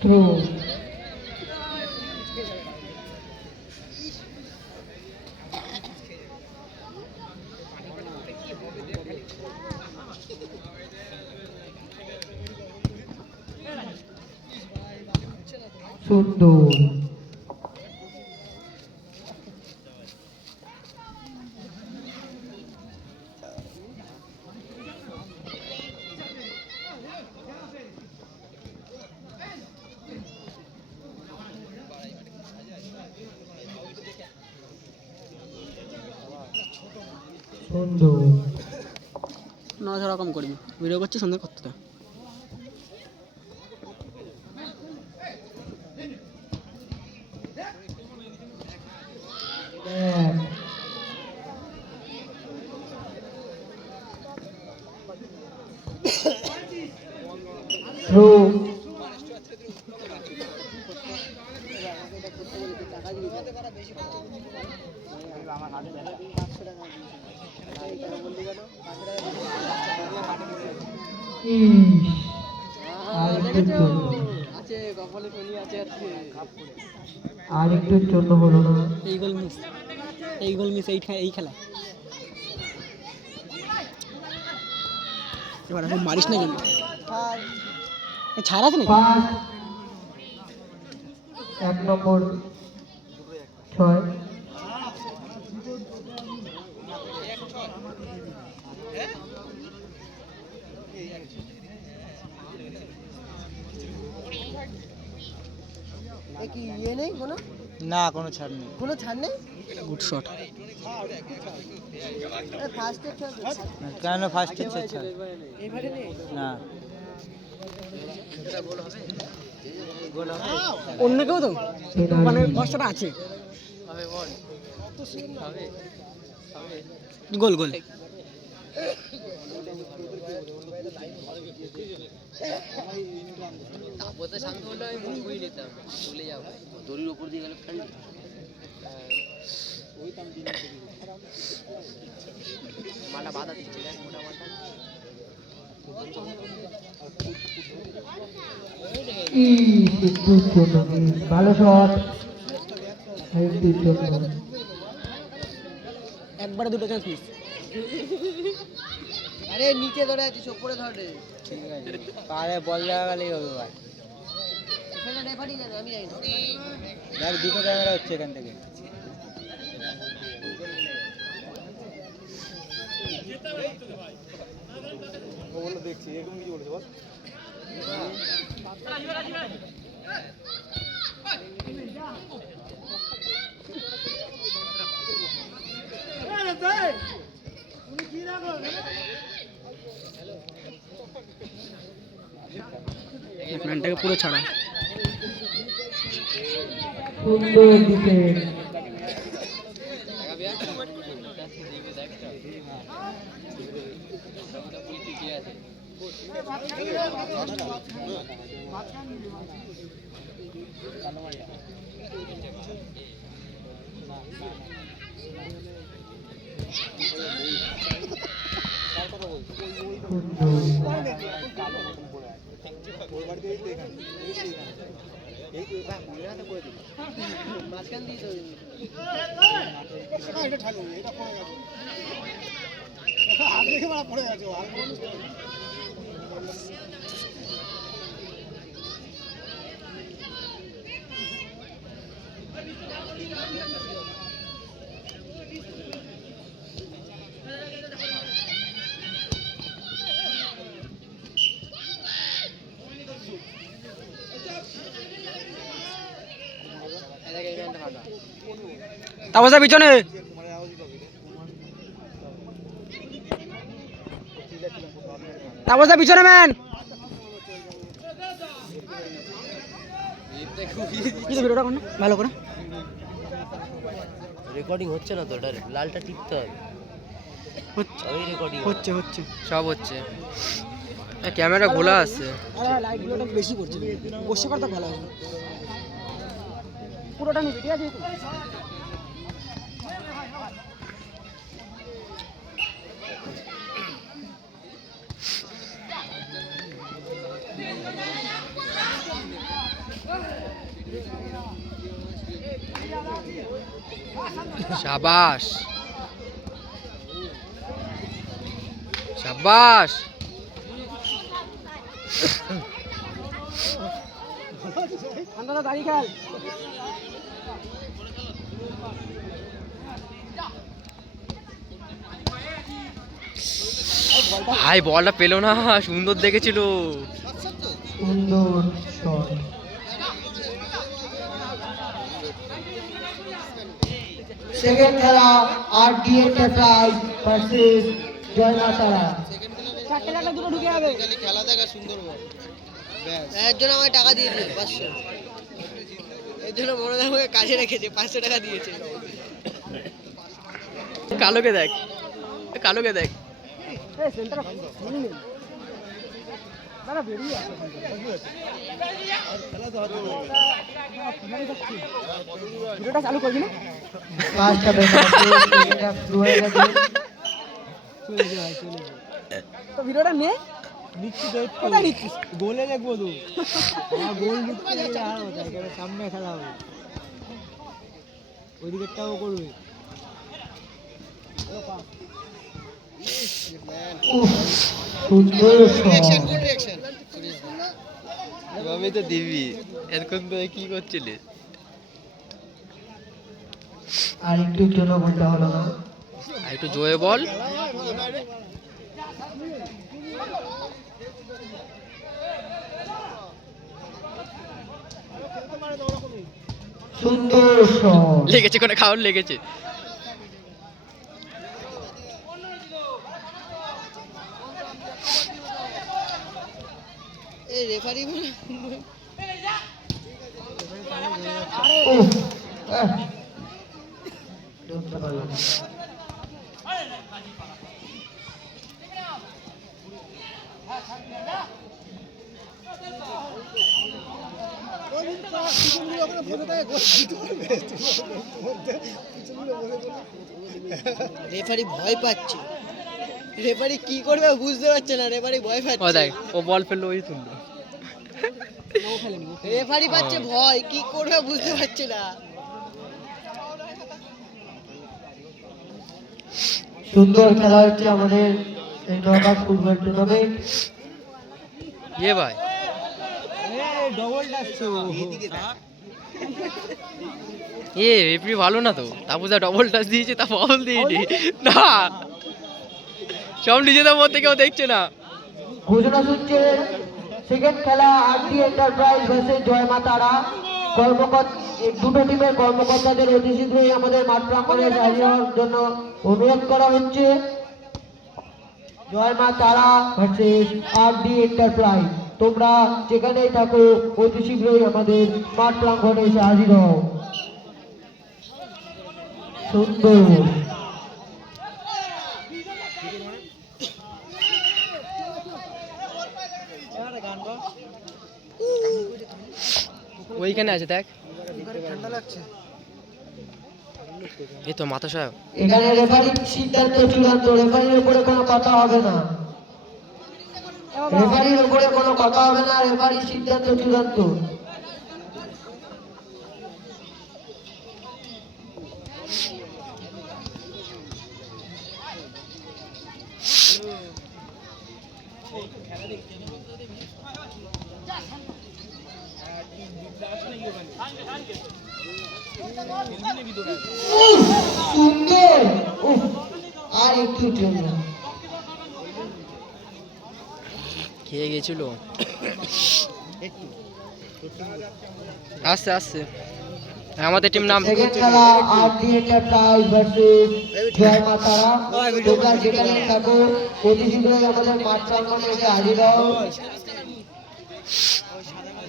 through. Sundur. Sundur. নড়াচড়া কম করবি, video করছি সুন্দর করতে দে। Through. আরেকটুর জন্য হলো না। এই গোল মিস, এই গোল মিস, এই খেলা এবার এখন মারিস না কিন্তু ছাড় আছে নাকি? 1 নম্বর 6 কি ইয়ে নেই কোনো? না কোনো ছাড় নেই, কোনো ছাড় নেই। Good shot. ফার্স্ট এর কেন ফার্স্ট এর ছাড় এবারে নেই না, অন্য কেউ তো মানে ভরসাটা আছে। গোল গোল তাপতে শান্ত হলে আমি মুখ ঘুরিয়ে নিতাম, চলে যাবো দড়ির উপর দিয়ে গেলে ফ্রেন্ড মাটা বাধা দিচ্ছে মোটা মাটা। ভালো শট, একবারে দুটো চান্স মিস। আরে নিচে ধরে আছিস, ওপরে ধরে। ঠিক আছে, পারে বল লাগা গেলেই হবে ভাই। সেটা রেফারি জানে, আমি জানি না। দেখ দুটো ক্যামেরা হচ্ছে এখান থেকে। দেখছি এরকম কিছু বলেছে বল। ম্যানটাকে পুরো ছাড়া। সুন্দর ডিফেন্স। মাঝখান দিয়ে পড়ে গেছে। তাপসা পিছনে, তাপসা পিছনে ম্যান। ভিডিওটা কর না ভালো করে। রেকর্ডিং হচ্ছে না তো, ওটা লালটা টিপতে হবে। ওই রেকর্ডিং হচ্ছে হচ্ছে সব হচ্ছে। ক্যামেরা গোলা আছে, লাইটগুলোটা বেশি করছে, বসে করতে ভালো হবে। পুরোটা নিবি ঠিক আছে? শাবাশ শাবাশ। দাঁড়িয়ে খেল। ভাই বলটা পেলো না, সুন্দর দেখেছিল। সুন্দর শট। সেকেন্ড খেলা আরডি এন্টারপ্রাইজ ভার্সেস জয় মা তারা। চারটে কাটা দুটো ঢুকে যাবে। খেলা দেখা সুন্দর বল। এর জন্য আমাকে টাকা দিয়েছে 500। এর জন্য মনে আমাকে কাজে রেখেছে 500 টাকা দিয়েছে। কালোকে দেখ, কালোকে দেখ। চালু করবি না? পাঁচটা ব্যাপার শুরু হয়ে গেছে। তো ভিডিওটা নে। নিচ্ছি তো কোথায় নিচ্ছিস? গোলে দেখবো তো। গোল নিচ্ছে আর এখানে সামনে খেলা হবে। ওই দিকেরটাও করবে। সুন্দর শট। এভাবেই তো দিবি। এতক্ষণ ধরে কি করছিলিস? আর একটু জন্য বলতে হলো না। আর একটু জোরে বল। সুন্দর শট। লেগেছে, কোনো খাওয়ার লেগেছে। এই রেফারি উফ, ধরতে পারলাম না। রেফারি ভয় পাচ্ছে। রেফারি কি করবে বুঝতে পারছে না। রেফারি ভয় ও পাচ্ছে। দেখ, ও বল ফেললো, ওই তুললো। রেফারি পাচ্ছে ভয়, কি করবে বুঝতে পারছে না। সুন্দর খেলা হচ্ছে আমাদের এই নকআউট ফুটবল টুর্নামেন্ট। ইয়ে ভাই, ডবল ডাকছো। এ রেফারি ভালো না তো। তারপর ডবল টাচ দিয়েছে, তা ফাউল দিয়েছে না। সব নিজেদের মধ্যে কেউ দেখছে না। ঘোষণা শুনছে সেকেন্ড খেলা আরডি এন্টারপ্রাইজ ভার্সেস জয় মা তারা। দুটো টিমের কর্মকর্তাদের অতি শীঘ্রই আমাদের মাঠ প্রাঙ্গণে হাজির হওয়ার জন্য অনুরোধ করা হচ্ছে। জয় মা তারা ভার্সেস আরডি এন্টারপ্রাইজ। তোমরা যেখানেই থাকো অতি শীঘ্রই আমাদের মাঠ প্রাঙ্গণে এসে হাজির হও। সুন্দর ওইখানে আছে দেখ। ঠান্ডা লাগছে। এই তো মাথা সাহেব। এখানে রেফারির সিদ্ধান্ত চূড়ান্ত। রেফারির উপরে কোনো কথা হবে না। রেফারির উপরে কোনো কথা হবে না। রেফারির সিদ্ধান্ত চূড়ান্ত। সুন্দর। আর একটু জন্য খেয়ে গেছিল। আস্তে আস্তে আমাদের টিম নাম। সেকেন্ড খেলা আরডি এন্টারপ্রাইজ ভার্সেস জয় মা তারা। তোমরা যেখানে থাকো অতি শীঘ্রই আমাদের মাঠ প্রাঙ্গণে এসে হাজির হও।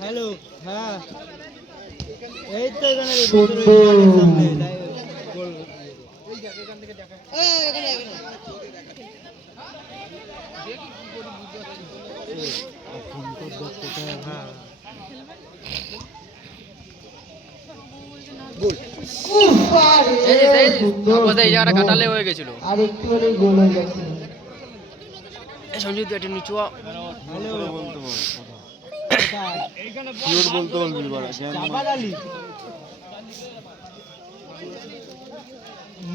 হ্যালো, হ্যাঁ এই তো এখানে সুন্দর। উফ, আরে সুন্দর, এই জায়গাটা সুন্দর। কাটালে হয়ে গেছিল। আর একটু হলেই গোল হয়ে যাচ্ছে। সঞ্জিত একটু নিচু হ। হ্যালো। কোথায়? শিওর বলতে বলবি বাড়া চাপাডালি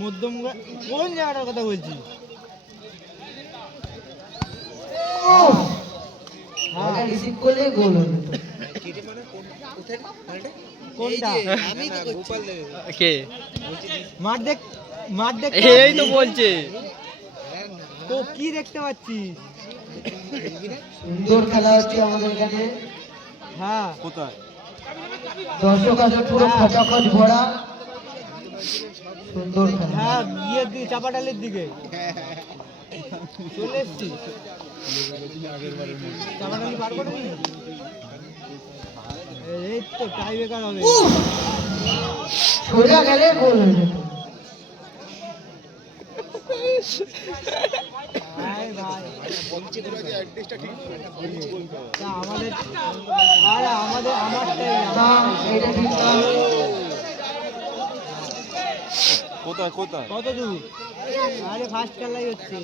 মধ্যম কোন জায়গাটার কথা বলছি? বলটা রিসিভ করলে গোল হয়ে যেত। কোনটা? আমি তো করছি। কে মাঠ দেখ, মাঠ দেখ। এই তো বলছে কি দেখতে পাচ্ছিস? সুন্দর খেলা হচ্ছে আমাদের এখানে, হ্যাঁ কোথায়? দর্শক আছে পুরো খচাখচ ভরা, সুন্দর খেলা। হ্যাঁ ইয়ের দিকে, চাপাডালির দিকে চলে এসছি। চাপাডালি পার করে নি? এই তো টাই বেকার হবে। সোজা গেলে গোল হয়ে যেত। ভাই ভাই তা আমাদের, আরে আমাদের আমারটাই না এটা ঠিক না। কোথায় কোথায়? কত দূর? আরে ফার্স্ট খেলাই হচ্ছে।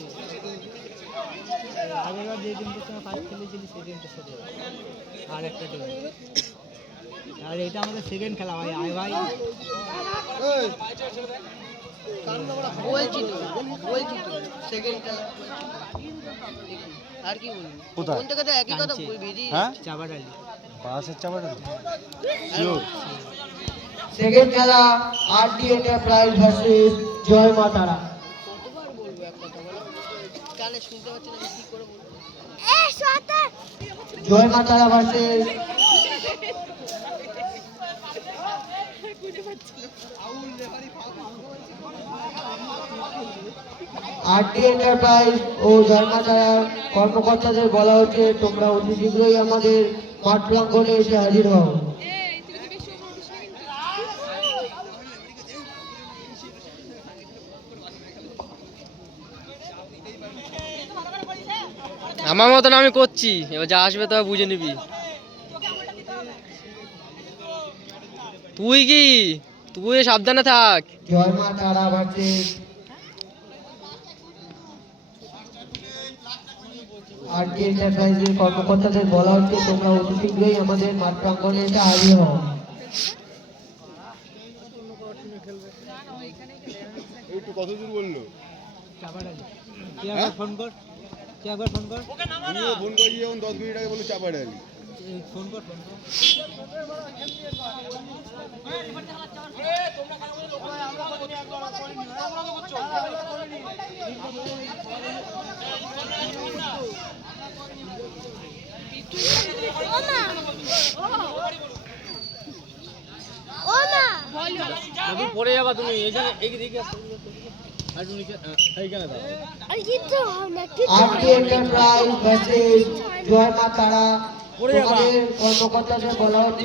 আগেরবার যে টিমটার সঙ্গে ফার্স্ট খেলেছিলি সেই টিমটার সাথে আর একটা টিম। আর এটা আমাদের সেকেন্ড খেলা ভাই। আয় ভাই বলছি তো সেকেন্ড খেলা। আর কি বলবি? কোথায়? কোন থেকে তো একই কথা কাঁচে। বলবি রে। হ্যাঁ চাপাডালি। বাসের চাপাটা শিওর। সেকেন্ড খেলা আরডি এন্টারপ্রাইজ ভার্সেস জয় মা তারা। কতবার বলবো এক কথা বলো? কানে শুনতে পাচ্ছি না, কি করে বলবো? জয় মা তারা ভার্সেস আরডি এন্টারপ্রাইজ ও জয় মা তারার কর্মকর্তাদের বলা হচ্ছে তোমরা অতি শীঘ্রই আমাদের মাঠ প্রাঙ্গণে এসে হাজির হও। আমার মতন আমি করছি, এবার যা আসবে তো বুঝে নিবি। তুই কি, তুই সাবধানে থাক। জয় মা তারা ভার্সেস আরডি এন্টারপ্রাইজের কর্মকর্তাদের বলা হচ্ছে তোমরা অতি শীঘ্রই আমাদের মাঠ প্রাঙ্গণে এসে হাজির হও। একটু কত দূর বললো? চাপাডালি। তুই একবার ফোন কর, তুই একবার ফোন কর, তুমিও ফোন করি যখন 10 মিনিট আগে বলে চাপাডালি। ফোন কর, ফোন কর। পরে যাবা তুমি এখানে আরডি এন্টারপ্রাইজ ভার্সেস জয় মা তারা, তোমাদের কর্মকর্তাদের বলা হচ্ছে